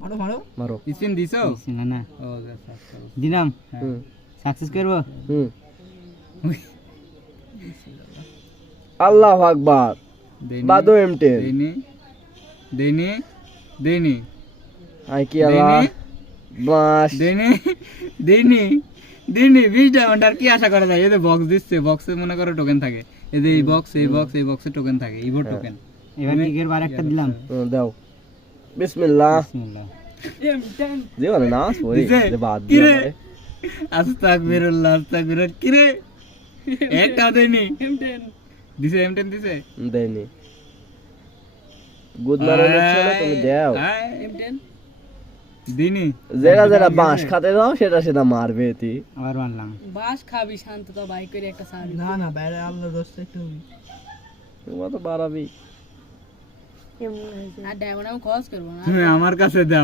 মারো মারো মারো। স্পিন দিছো না না ও আচ্ছা দিলাম হুম সাকসেস করব হুম আল্লাহু আকবার বাদো M10 দেনি দেনি দেনি আই কি আল্লাহ বাস দেনি দেনি দেনি 20 ডায়মন্ড আর কি আশা করা যায়? এতে বক্স দিচ্ছে, বক্সে মনে করো টোকেন থাকে, এই যে এই বক্স এই বক্স এই বক্সে টোকেন থাকে, ইভো টোকেন। এবার কিকের বার একটা দিলাম দাও বিসমিল্লাহ বিসমিল্লাহ জীবন না সরি দিছে? যে বাদ কি রে? দিয়ে আস্তাগফিরুল্লাহ আস্তাগফিরুল্লাহ। কি রে একটা দেনি দিছে M10 দিছে দেয়নি গুড মারানোর ছিল তুমি দাও M10 দিনি যেটা যেটা বাঁশ খাতে দাও সেটা সেটা মারবে এটি আবার মারলাম বাস খাবি শান্ত তো বাইক করে একটা সারি না না বাইরে আল্লাহ দোস্ত একটু তোমার তো বাড়াবি আর ডায়মন্ড আমি খরচ করবো না তুমি আমার কাছে দাও।